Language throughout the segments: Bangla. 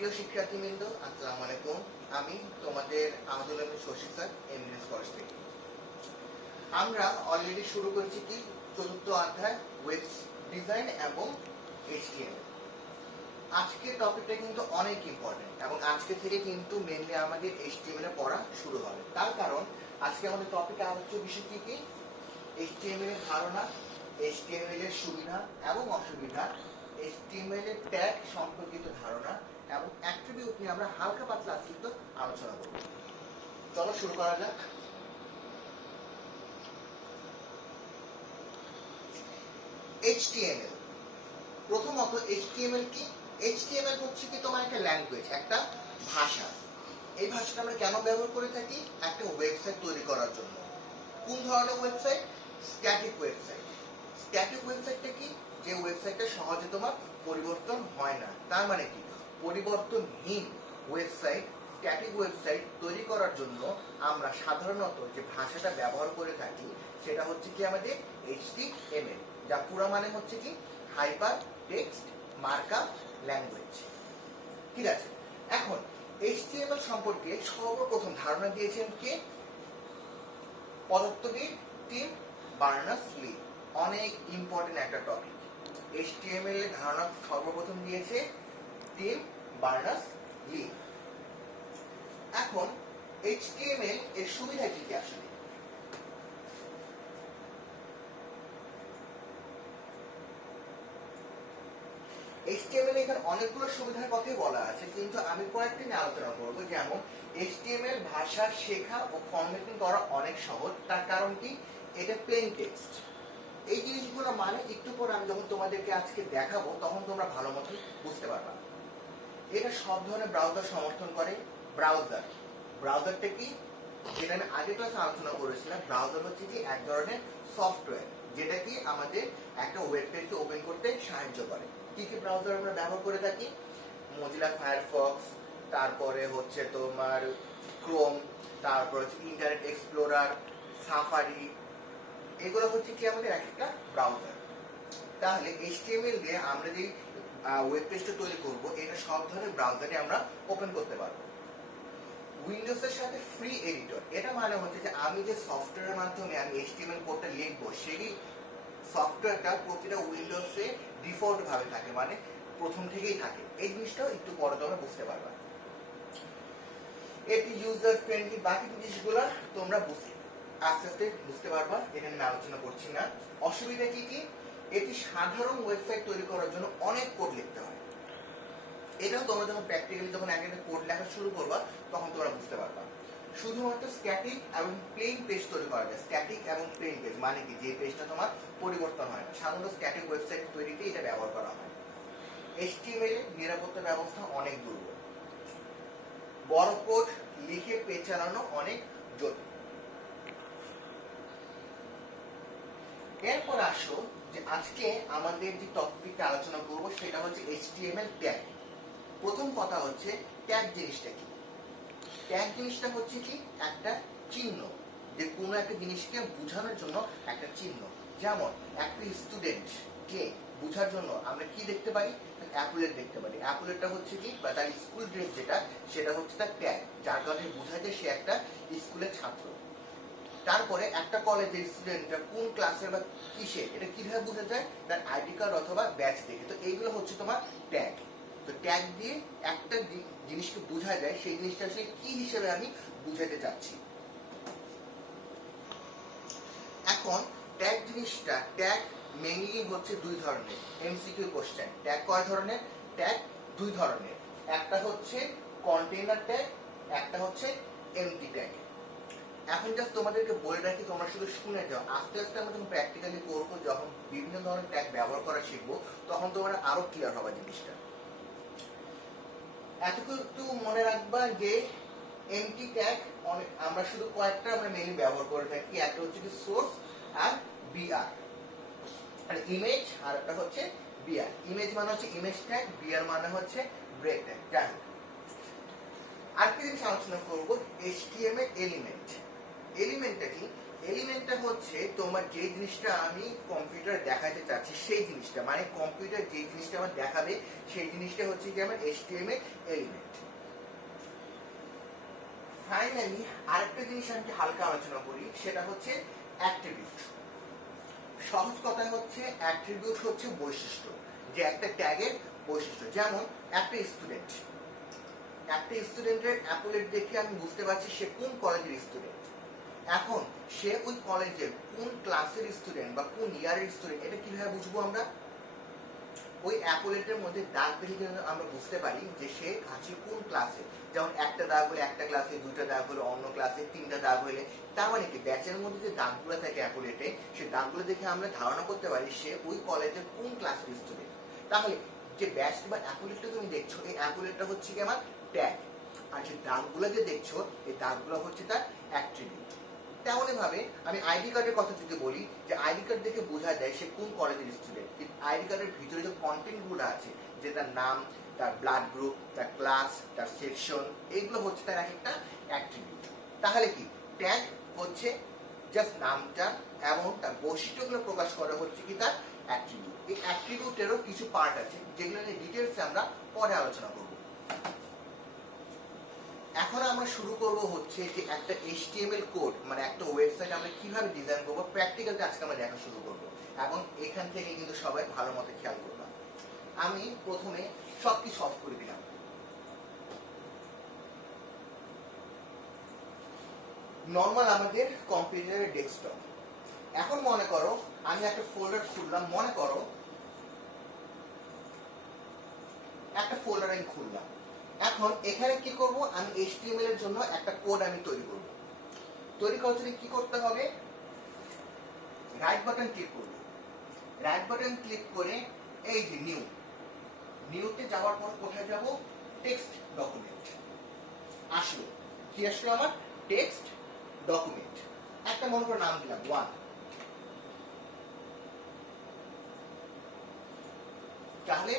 প্রিয় শিক্ষার্থীবৃন্দ, আসসালামু আলাইকুম। আমি তোমাদের আহমদুল আমিন শশী স্যার, এমএনএস কলেজ থেকে। আমরা অলরেডি শুরু করেছি কি চতুর্থ অধ্যায় ওয়েব ডিজাইন এবং এইচটিএমএল। আজকের টপিকটা কিন্তু অনেক ইম্পর্টেন্ট এবং আজকে থেকে কিন্তু মেনলি আমাদের এইচটিএমএল এর পড়া শুরু হবে। তার কারণ আজকে আমাদের টপিকে আলোচ্য বিষয় কি এইচটিএমএল এর ধারণা, এইচটিএমএল এর সুবিধা এবং অসুবিধা, এইচটিএমএল এর ট্যাগ সম্পর্কিত ধারণা এবং অ্যাট্রিবিউট নিয়ে আমরা হালকা পাতলা আজকে আলোচনা করব। চলো শুরু করা যাক। এইচটিএমএল, প্রথমত এইচটিএমএল কি? এইচটিএমএল হচ্ছে কি তোমার একটা ল্যাঙ্গুয়েজ, একটা ভাষা। এই ভাষাটা আমরা কেন ব্যবহার করে থাকি? একটা ওয়েবসাইট তৈরি করার জন্য। কোন ধরনের ওয়েবসাইট? Static website. স্ট্যাটিক ওয়েবসাইটটা কি? যে ওয়েবসাইটটা সহজে তোমার পরিবর্তন হয় না। তার মানে কি? পরিবর্তনহীন ওয়েবসাইট, স্ট্যাটিক ওয়েবসাইট তৈরি করার জন্য আমরা সাধারণত যে ভাষাটা ব্যবহার করে থাকি সেটা হচ্ছে কি আমাদের এইচটিএমএল, যা পুরো মানে হচ্ছে কি হাইপার টেক্সট মার্কআপ ল্যাঙ্গুয়েজ। ঠিক আছে, এখন এইচটিএমএল সম্পর্কে সর্বপ্রথম ধারণা দিয়েছেন কে? পদার্থবিদ টিম বার্নার্স-লি। অনেক ইম্পর্টেন্ট একটা টপিক। এইচটিএমএল এর ধারণা সর্বপ্রথম দিয়েছে টিম বার্নার্স-লি। এখন এইচটিএমএল এর সুবিধা কি কি আসলে? এইচটিএমএল এখানে অনেকগুলো সুবিধার কথাই বলা আছে, কিন্তু আমি কয়েকটি নিয়ে আলোচনা করব। যেমন এইচটিএমএল ভাষা শেখা ও ফরম্যাটিং করা অনেক সহজ। তার কারণ কি? এটা প্লেন টেক্সট। এই জিনিসগুলো মানে একটু পর আমি যখন তোমাদেরকে আজকে দেখাবো তখন তোমরা ভালো মতো বুঝতে পারবা। এটা সব ধরনের ব্রাউজার সমর্থন করে। ব্রাউজারটা কি? যেটা আমি আগের ক্লাসে আলোচনা করেছিলাম। ব্রাউজার হচ্ছে কি এক ধরনের সফটওয়্যার, যেটা কি আমাদের একটা ওয়েব পেজকে ওপেন করতে সাহায্য করে। কি কি ব্রাউজার আমরা ব্যবহার করে থাকি? মজিলা ফায়ারফক্স, তারপরে হচ্ছে তোমার ক্রোম, তারপর হচ্ছে ইন্টারনেট এক্সপ্লোরার, সাফারি। এগুলো হচ্ছে কি আমাদের এক একটা ব্রাউজার। তাহলে এইচটিএমএল দিয়ে আমরা যে ওয়েব পেজটা তৈরি করব, এটা সব ধরনের ব্রাউজারে আমরা ওপেন করতে পারবো। উইন্ডোজের সাথে ফ্রি এডিটর, এটা মানে হচ্ছে যে আমি যে সফটওয়্যারের মাধ্যমে আমি এইচটিএমএল কোডটা লিখবো সেই সফটওয়্যারটা প্রতিটা উইন্ডোজে ডিফল্ট ভাবে থাকে, মানে প্রথম থেকেই থাকে। এই জিনিসটাও একটু পরে তোমরা বুঝতে পারবা। এটি ইউজার ফ্রেন্ডলি, বাকি জিনিসগুলো তোমরা আস্তে আস্তে বুঝতে পারবা, এটা নিয়ে আলোচনা করছি না। অসুবিধা কি কি? এটি সাধারণ ওয়েবসাইট তৈরি করার জন্য অনেক কোড লিখতে হয়। এটাও তোমরা যখন প্র্যাকটিক্যালি যখন একটা কোড লেখা শুরু করবা তখন তোমরা বুঝতে পারবা। শুধুমাত্র স্ট্যাটিক এবং প্লেন পেজ তৈরি করা যায়। স্ট্যাটিক এবং প্লেন পেজ মানে কি? যে পেজটা তোমার পরিবর্তন হয় না। সাধারণত স্ট্যাটিক ওয়েবসাইট তৈরিতে এটা ব্যবহার করা হয়। এইচটিএমএল এর নিরাপত্তা ব্যবস্থা অনেক দুর্বল। বড় কোড লিখে পেজ চালানো অনেক জটিল। এরপর আসো যে আজকে আমাদের যে টপিকটা আলোচনা করব সেটা হচ্ছে এইচটিএমএল ট্যাগ। প্রথম কথা হচ্ছে ট্যাগ জিনিসটা কি? ট্যাগ জিনিসটা হচ্ছে কি একটা চিহ্ন, যে কোনো একটা জিনিসকে বোঝানোর জন্য একটা চিহ্ন। যেমন একটা স্টুডেন্ট কে বোঝার জন্য আমরা কি দেখতে পারি? অ্যাপুলেট দেখতে পারি। অ্যাপুলেটটা হচ্ছে কি, বা তার স্কুল ড্রেস যেটা, সেটা হচ্ছে তার ট্যাগ, যার কারণে বোঝা যায় সে একটা স্কুলের ছাত্র। তারপরে একটা কলেজের স্টুডেন্টরা কোন ক্লাসের বা কিসে, এটা কিভাবে বোঝা যায়? তার আইডি কার্ড অথবা ব্যাচ দেখে। তো এইগুলো হচ্ছে তোমার ট্যাগ। তো ট্যাগ দিয়ে একটা জিনিসকে বোঝা যায়, সেই জিনিসটা আসলে কি হিসেবে আমি বুঝাতে চাচ্ছি। এখন ট্যাগ জিনিসটা, ট্যাগ মেইনলি হচ্ছে দুই ধরনের। MCQ question. ট্যাগ কয় ধরনের? ট্যাগ দুই ধরনের। একটা হচ্ছে কন্টেইনার ট্যাগ, একটা হচ্ছে এমটি ট্যাগ। এখন জাস্ট তোমাদেরকে বলে রাখি, তোমরা শুধু শুনে যাও। আস্তে আস্তে আমরা যখন প্র্যাকটিক্যালি করবো, যখন বিভিন্ন ধরনের ট্যাগ ব্যবহার করা শিখবো, তখন তোমরা আরো ক্লিয়ার হবে জিনিসটা। এতটুকু মনে রাখবা যে এমটি ট্যাগ আমরা শুধু কয়েকটা আমরা মেইনলি ব্যবহার করে থাকি। একটা হচ্ছে কি সোর্স আর বিআর, মানে ইমেজ, আর একটা হচ্ছে বিআর। ইমেজ মানে হচ্ছে ইমেজ ট্যাগ, বিআর মানে হচ্ছে ব্রেক ট্যাগ। যাই হোক, আরেকটা জিনিস আলোচনা করবো, এইচটিএমএল এলিমেন্ট। এলিমেন্টটা কি? এলিমেন্টটা হচ্ছে তোমার যে জিনিসটা আমি কম্পিউটারে দেখাতে চাচ্ছি সেই জিনিসটা, মানে কম্পিউটার যে জিনিসটা আমার দেখাবে সেই জিনিসটা হচ্ছে কি আমার HTML এলিমেন্ট। ফাইনালি আরেকটা জিনিস আমি হালকা আলোচনা করি, সেটা হচ্ছে অ্যাট্রিবিউট। সহজ কথা হচ্ছে অ্যাট্রিবিউট হচ্ছে বৈশিষ্ট্য, যে একটা ট্যাগের বৈশিষ্ট্য। যেমন একটা স্টুডেন্টের অ্যাপোলেট দেখে আমি বুঝতে পারছি সে কোন কলেজের স্টুডেন্ট। এখন সে ওই কলেজের কোন ক্লাসের স্টুডেন্ট বা কোন ইয়ারের স্টুডেন্ট, এটা কিভাবে বুঝবো আমরা? ওই অ্যাপোলেটের মধ্যে দাগ দেখে আমরা বুঝতে পারি যে সে আছে কোন ক্লাসে। যেমন একটা দাগ হলে একটা ক্লাসে, দুইটা দাগ হলে অন্য ক্লাসে, তিনটা দাগ হলে, তার মানে কি ব্যাচের মধ্যে যে দাগগুলো থাকে অ্যাপোলেটে, সেই দাগগুলো দেখে আমরা ধারণা করতে পারি সে ওই কলেজের কোন ক্লাসের স্টুডেন্ট। তাহলে যে ব্যাচ বা অ্যাপোলেটটা তুমি দেখছো, এই অ্যাপোলেটটা হচ্ছে কি আমার ট্যাগ, আর যে দাগগুলো যে দেখছো এই দাগগুলো হচ্ছে তার অ্যাট্রিবিউট। তেমনই ভাবে আমি আইডি কার্ডের কথা যদি বলি, যে আইডি কার্ড দেখে বোঝা যায় সে কোন কলেজের স্টুডেন্ট। আইডি কার্ডের ভিতরে যে কন্টেন্ট গুলো আছে, যে তার নাম, তার ব্লাড গ্রুপ, তার ক্লাস, তার সেকশন, এগুলো হচ্ছে তার একটা অ্যাট্রিবিউট। তাহলে কি ট্যাগ হচ্ছে জাস্ট নামটা এবং তার বৈশিষ্ট্যগুলো প্রকাশ করা হচ্ছে কি তার অ্যাট্রিবিউট। এই অ্যাট্রিবিউটেরও কিছু পার্ট আছে যেগুলো নিয়ে ডিটেলসে আমরা পরে আলোচনা করব। এখন আমরা শুরু করব হচ্ছে যে একটা HTML কোড, মানে একটা ওয়েবসাইট আমরা কিভাবে ডিজাইন করব, প্র্যাকটিক্যালি আজকে আমরা দেখা শুরু করব। এবং এখান থেকে কিন্তু সবাই ভালো মতো খেয়াল করলাম। আমি প্রথমে সবকিছু অফ করে দিলাম। নর্মাল আমাদের কম্পিউটারের ডেস্কটপ। এখন মনে করো আমি একটা ফোল্ডার খুললাম, মনে করো একটা ফোল্ডার আমি খুললাম। এখন এখানে কি করব, আমি HTML এর জন্য একটা কোড আমি তৈরি করব। তৈরি করার জন্য কি করতে হবে, রাইট বাটন ক্লিক করব। রাইট বাটন ক্লিক করে এই যে নিউতে যাওয়ার পর কোথায় যাব, টেক্সট ডকুমেন্ট আসলো। কি আসলো আমার, টেক্সট ডকুমেন্ট। একটা মনে করে নাম দিলাম 1। তাহলে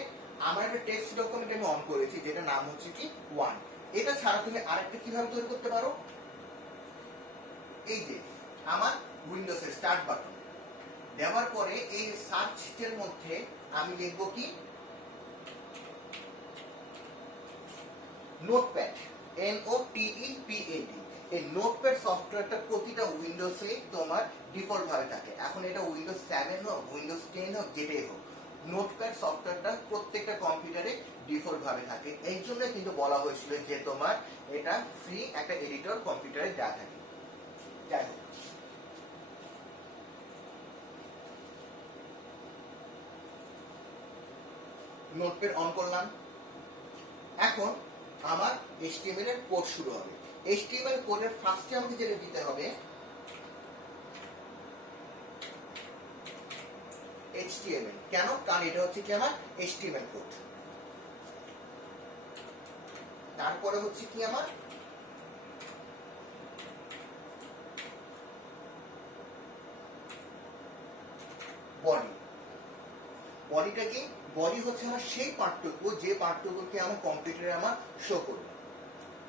আমার একটা টেক্সট ডকুমেন্ট আমি অন করেছি, যেটা নাম হচ্ছে কি 1। এটা ছাড়া তুমি আরেকটা কিভাবে তৈরি করতে পারো, এই যে আমার উইন্ডোজের স্টার্ট বাটন দেওয়ার পরে এই সার্চের মধ্যে আমি লিখবো কি নোটপ্যাড, NOTEPAD। এই নোটপ্যাড সফটওয়্যারটা প্রতিটা উইন্ডোজে তোমার ডিফল্ট ভাবে থাকে। এখন এটা উইন্ডোজ 7 হোক, উইন্ডোজ 10 হোক, যেটাই হোক, নোটপ্যাড সফটওয়্যারটা প্রত্যেকটা কম্পিউটারে ডিফল্ট ভাবে থাকে। এই জন্য কিন্তু বলা হয়েছিল যে তোমার এটা ফ্রি একটা এডিটর কম্পিউটারে দেওয়া থাকে। যাই হোক, নোটপ্যাড অন করলাম। এখন আমার HTML এর কোড শুরু হবে। HTML কোডের ফার্স্টে আমাকে যেটা দিতে হবে HTML। কেন? কারণ এটা হচ্ছে কি আমার HTML কোড। তারপরে হচ্ছে কি আমার বডি। বডিটা কি, বডি হচ্ছে আমার সেই পার্থক্য যে পার্থক্যকে আমার কম্পিউটারে আমার শো করবে।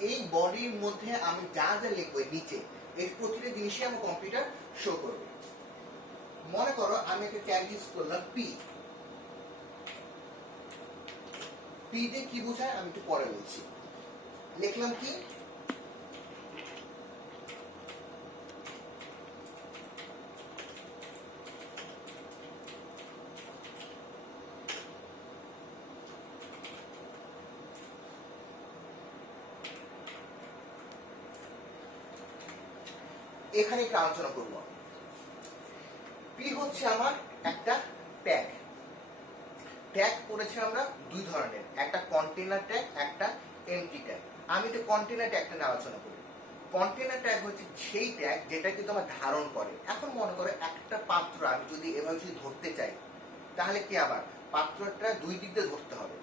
এই বডির মধ্যে আমি যা যা লিখবো নিচে, এই প্রতিটা জিনিসই আমার কম্পিউটার শো করবে। মনে করো আমি একটা ট্যাগ ইউজ করলাম পি। পি দিয়ে কি বোঝায় আমি একটু পরে বলছি। লিখলাম কি, এখানে একটু আলোচনা করবো। পি হচ্ছে আমার একটা ট্যাগ। ট্যাগ করেছি আমরা দুই ধরনের, একটা কন্টেনার ট্যাগ, একটা এমটি ট্যাগ। আমি একটু কন্টেনার ট্যাগটা নিয়ে আলোচনা করি। কন্টেনার ট্যাগ হচ্ছে সেই ট্যাগ যেটা কিন্তু আমার ধারণ করে। এখন মনে করো একটা পাত্র আমি যদি এভাবে যদি ধরতে চাই, তাহলে কি আবার পাত্রটা দুই দিক দিয়ে ধরতে হবে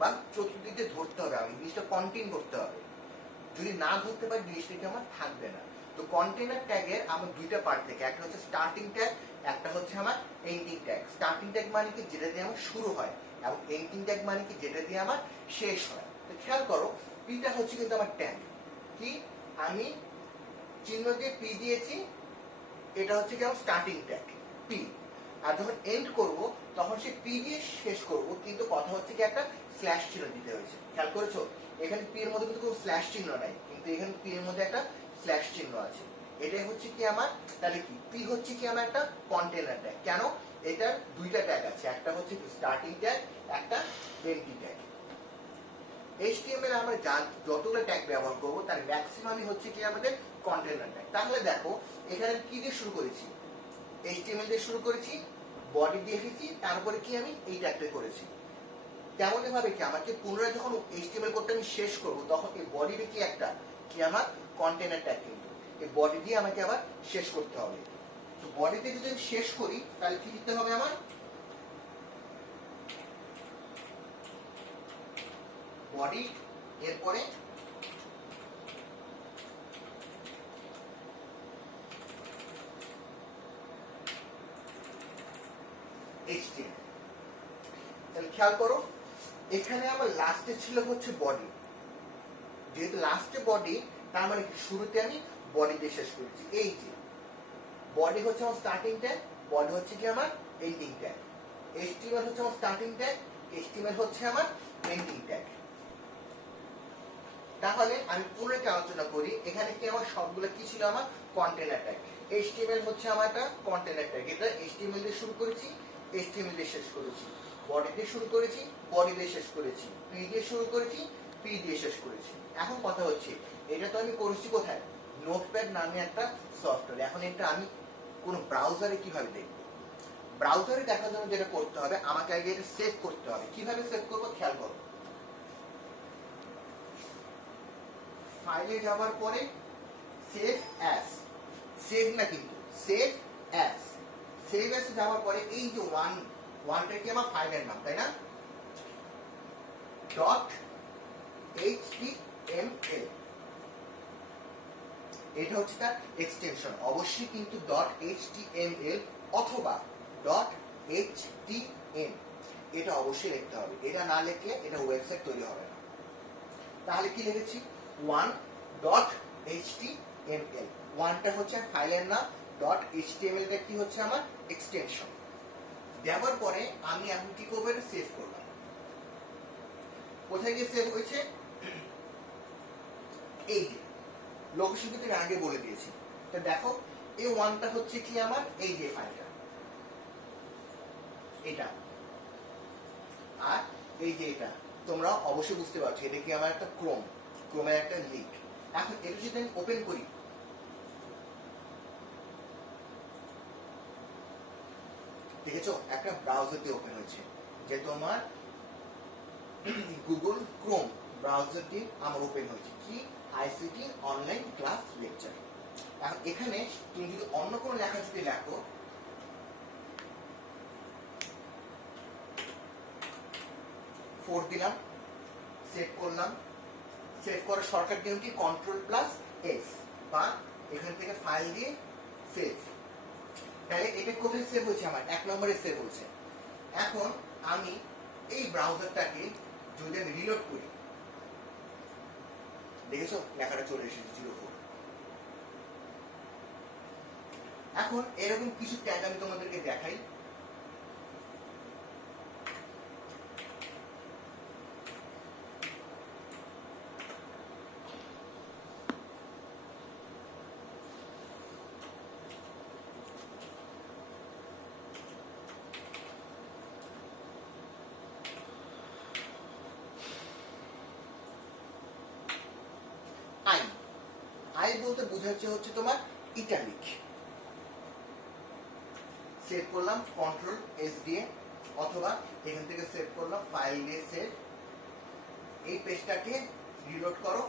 বা চতুর্দিক দিয়ে ধরতে হবে, আমি জিনিসটা কন্টেইন করতে হবে। যদি না ধরতে পারি জিনিসটা আমার থাকবে না। তো কন্টেনার ট্যাগের আমার দুইটা পার্ট থেকে, একটা হচ্ছে স্টার্টিং ট্যাগ, একটা হচ্ছে আমার এন্ডিং ট্যাগ। স্টার্টিং ট্যাগ মানে কি, যেটা দিয়ে আমার শুরু হয়, এবং এন্ডিং ট্যাগ মানে কি, যেটা দিয়ে আমার শেষ হয়। তো খেয়াল করো, পিটা হচ্ছে কিন্তু আমার ট্যাগ। কি, আমি চিহ্ন দিয়ে পি দিয়েছি, এটা হচ্ছে কি আমার স্টার্টিং ট্যাগ পি, আর যখন এন্ড করব তখন সে পি দিয়ে শেষ করব, কিন্তু কথা হচ্ছে কি একটা স্ল্যাশ চিহ্ন দিতে হয়েছে। খেয়াল করেছো এখানে পি এর মধ্যে কিন্তু কোনো স্ল্যাশ চিহ্ন নাই, কিন্তু এখানে পি এর মধ্যে একটা স্ল্যাশ চিহ্ন আছে। এটাই হচ্ছে কি আমার, তাহলে কি পি হচ্ছে কি আমার একটা কন্টেনার ট্যাগ। কেন? এটার দুইটা ট্যাগ আছে, একটা হচ্ছে স্টার্টিং ট্যাগ, একটা এন্ডিং ট্যাগ। HTML আমরা যতগুলো ট্যাগ ব্যবহার করব তার ম্যাক্সিমামই হচ্ছে কি আমাদের কন্টেনার ট্যাগ। তাহলে দেখো এখানে কি দিয়ে শুরু করেছি, HTML দিয়ে শুরু করেছি, বডি দিয়ে এসেছি, তারপরে কি আমি এই ট্যাগটা করেছি। তেমনই ভাবে কি আমাকে পুনরায় যখন HTML কোডটা আমি শেষ করব তখন এই বডির কি একটা কি আমার কন্টেনার ট্যাগ, কিন্তু এই বডি দিয়ে আমাকে আবার শেষ করতে হবে। তো বডিতে যদি আমি শেষ করি তাহলে কি দিতে হবে আমার, বডি, এরপরে HTML। তাহলে খেয়াল করো এখানে আমার লাস্টে ছিল হচ্ছে বডি, যেহেতু লাস্টে বডি তার মানে শুরুতে আমি বডি দিয়ে শেষ করেছি। এই যে বডি হচ্ছে আমার স্টার্টিং ট্যাগ, বডি হচ্ছে কি আমার এন্ডিং ট্যাগ, HTML হচ্ছে আমার স্টার্টিং ট্যাগ, HTML হচ্ছে আমার এন্ডিং ট্যাগ। তাহলে আমি পুরোটা আলোচনা করি, এখানে কি আমার সবগুলো কি ছিল আমার কন্টেনার ট্যাগ। HTML হচ্ছে আমার একটা কন্টেনার ট্যাগ, এটা HTML দিয়ে শুরু করেছি, HTML দিয়ে শেষ করেছি, বডি দিয়ে শুরু করেছি, বডি দিয়ে শেষ করেছি, পি দিয়ে শুরু করেছি, পি দিয়ে শেষ করেছি। এখন কথা হচ্ছে এটা তো আমি করেছি কোথায়, নোটপ্যাড নামে একটা সফটওয়্যার। এখন এটা আমি কোন ব্রাউজারে কিভাবে দেখব, ব্রাউজারে দেখার জন্য যেটা করতে হবে আমাকে আগে এটা সেভ করতে হবে। কিভাবে সেভ করব খেয়াল করো, ফাইলে যাওয়ার পরে সেভ অ্যাজ, সেভ না কিন্তু সেভ অ্যাজ, সেভ অ্যাজ যাওয়ার পরে এই যে ওয়ানটা কি আমার ফাইলের নাম, তাই না, ডট HTML, এটা হচ্ছে তার এক্সটেনশন। অবশ্যই কিন্তু ডট HTML অথবা ডট HTM এটা অবশ্যই লিখতে হবে, এটা না লিখলে এটা ওয়েবসাইট তৈরি হবে না। তাহলে কি লিখেছি, ওয়ান ডট HTML, ওয়ানটা হচ্ছে ফাইলের নাম, ডট HTML টা কি হচ্ছে আমার এক্সটেনশন। দেওয়ার পরে আমি এখন কি করবো, এটা সেভ করলাম। কোথায় গিয়ে সেভ হয়েছে, এই যে লোকেশন কিন্তু আগে বলে দিয়েছি। তো দেখো এই ওয়ানটা হচ্ছে কি আমার এই যে ফাইলটা এটা, আর এই যে এটা তোমরা অবশ্যই বুঝতে পারছো এটা কি আমার একটা ক্রোমের একটা লিঙ্ক। এখন এটা যদি আমি ওপেন করি, দেখেছো একটা ব্রাউজার দিয়ে ওপেন হয়েছে, যে তোমার গুগল ক্রোম ব্রাউজার দিয়ে আমার ওপেন হয়েছে কি আইসিটি অনলাইন ক্লাস লেকচার। এখন এখানে তুমি যদি অন্য কোনো লেখা যদি লেখো, ফোর দিলাম, সেভ করলাম, সেভ করার শর্টকাট নিয়ম কি Ctrl+F, বা এখান থেকে ফাইল দিয়ে সেভ। তাহলে এটা কোথায় সেভ হয়েছে, আমার 1 নম্বরে সেভ হয়েছে। এখন আমি এই ব্রাউজারটাকে যদি আমি রিলোড করি, দেখেছো লেখাটা চলে এসেছে 04। এখন এরকম কিছু ট্যাগ আমি তোমাদেরকে দেখাই। আই বলতে বোঝাচ্ছে হচ্ছে তোমার ইটালিক। সেভ করলাম Ctrl+S দিয়ে, অথবা এখান থেকে সেভ করলাম ফাইল দিয়ে সেভ। এই পেজটাকে রিলোড করো,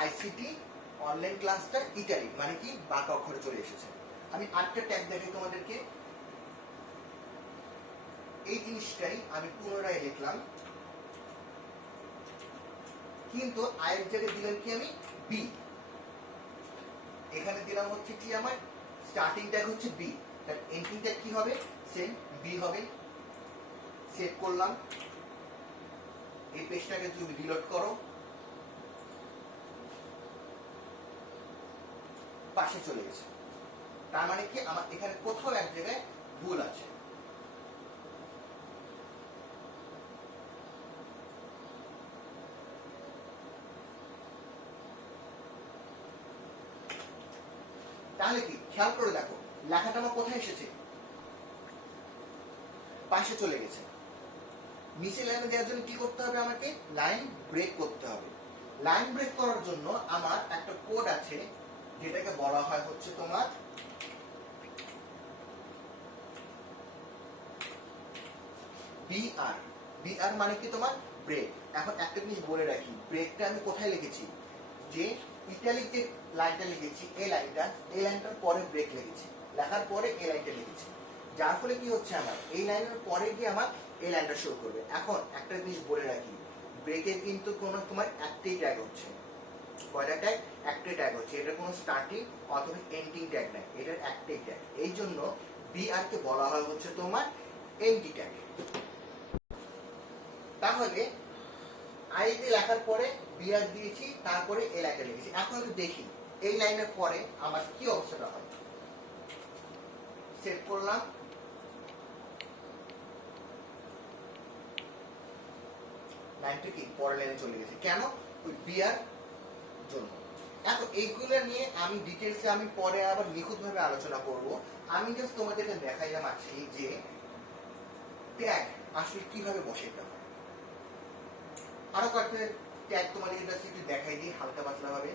আইসিটি অনলাইন ক্লাসটা ইটালিক মানে কি বাঁকা অক্ষরে চলে এসেছে। আমি আরেকটা ট্যাগ দেখাই তোমাদেরকে, এই জিনিসটাই আমি পুনরায় লিখলাম, কিন্তু আয়ের জায়গায় দিলাম কি আমি বি, এখানে দিলাম হচ্ছে কি আমার স্টার্টিং ট্যাগ হচ্ছে বি, তার এন্ডিং ট্যাগ কি হবে সেম বি হবে। সেভ করলাম, এই পেজটাকে তুমি রিলোড করো, পাশে চলে গেছে। তার মানে কি আমার এখানে কোথাও এক জায়গায় ভুল আছে। তাহলে কি খেয়াল করে দেখো লেখাটা আমার কোথায় এসেছে, পাশে চলে গেছে। নিচে লাইনে দেওয়ার জন্য কি করতে হবে, আমাকে লাইন ব্রেক করতে হবে। লাইন ব্রেক করার জন্য আমার একটা কোড আছে যেটাকে বলা হয় হচ্ছে তোমার বিআর। বিআর মানে কি তোমার ব্রেক। এখন একটা জিনিস বলে রাখি, ব্রেকটা আমি কোথায় লিখেছি, যে ইটালিক যে লাইনটা লিখেছি এই লাইনটার পরে ব্রেক লিখেছি, লেখার পরে এই লাইনটা লিখেছি, যার ফলে কি হচ্ছে আমার এই লাইনের পরে গিয়ে আমার এই লাইনটা শো করবে। এখন একটা জিনিস বলে রাখি, ব্রেকের কিন্তু কোনো তোমার একটাই ট্যাগ হচ্ছে, কয়টা ট্যাগ, একটাই ট্যাগ হচ্ছে, এটা কোনো স্টার্টিং অথবা এন্ডিং ট্যাগ নাই, এটার একটাই ট্যাগ। এই জন্য বিআর কে বলা হয় হচ্ছে তোমার এন্টি ট্যাগ। তাহলে আইতে লেখার পরে বিআর দিয়েছি, তারপরে এই লাইনটা লিখেছি। এখন একটু দেখি এই লাইনের পরে আমার কি অবস্থাটা হয়। সেভ করলাম, লাইনটা কি পরের লাইনে চলে গেছে, কেন, ওই বিআর জন্য। এখন এইগুলো নিয়ে আমি ডিটেলসে আমি পরে আবার নিখুঁতভাবে আলোচনা করব। আমি জাস্ট তোমাদেরকে দেখাইলাম আছি যে ট্যাগ আসলে কিভাবে বসাইতে হয়। আরো কয়েকটা ট্যাগ তোমাদের কাছে একটু দেখাই দিই হালকা পাতলা ভাবে।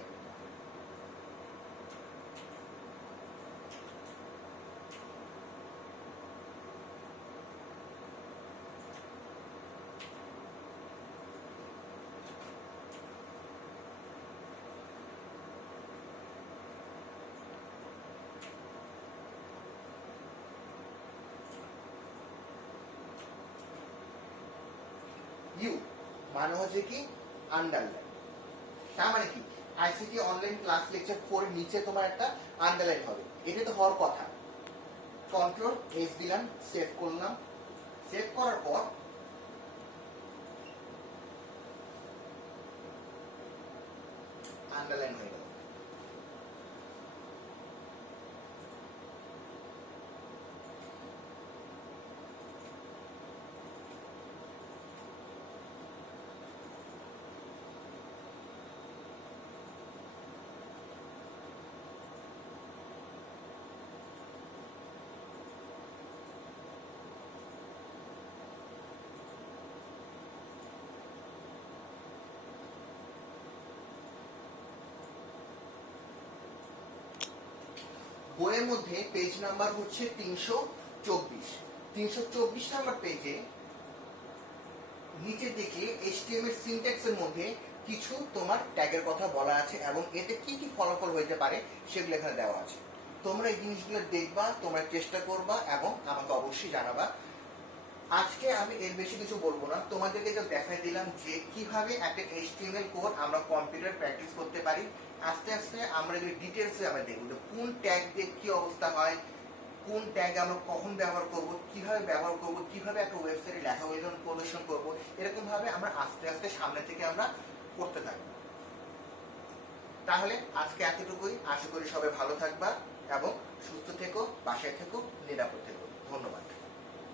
ইউ মানে হচ্ছে কি আন্ডারলাইন। তার মানে কি আইসিটি অনলাইন ক্লাস লেকচার 4 এর নিচে তোমার একটা আন্ডারলাইন হবে, এটা তো হওয়ার কথা। কন্ট্রোল এস দিলাম, সেভ করলাম, সেভ করার পর আন্ডারলাইন হয়ে গেল। বইয়ের মধ্যে পেজ নাম্বার হচ্ছে 324। 324 নাম্বার পেজে নিচে দিকে এইচটিএমএল সিনট্যাক্স এর মধ্যে কিছু তোমার ট্যাগের কথা বলা আছে এবং এতে কি কি ফলাফল হইতে পারে সেগুলো এখানে দেওয়া আছে। তোমরা এই জিনিসগুলো দেখবা, তোমরা চেষ্টা করবা এবং আমাকে অবশ্যই জানাবা। আজকে আমি এর বেশি কিছু বলবো না, তোমাদেরকে যা দেখাই দিলাম যে কিভাবে একটা এইচটিএমএল কোড আমরা কম্পিউটার প্র্যাকটিস করতে পারি। আস্তে আস্তে আমরা যদি ডিটেলসে আমরা দেখব যে কোন ট্যাগ দিয়ে কি অবস্থা হয়, কোন ট্যাগ আমরা কখন ব্যবহার করব, কিভাবে ব্যবহার করব, কিভাবে একটা ওয়েবসাইটে লেখাগুলো প্রদর্শন করব, এরকম ভাবে আমরা আস্তে আস্তে সামনে থেকে আমরা করতে থাকবো। তাহলে আজকে এতটুকুই, আশা করি সবাই ভালো থাকবা এবং সুস্থ থেকো, বাসায় থেকো, নিরাপদ থেকো। ধন্যবাদ।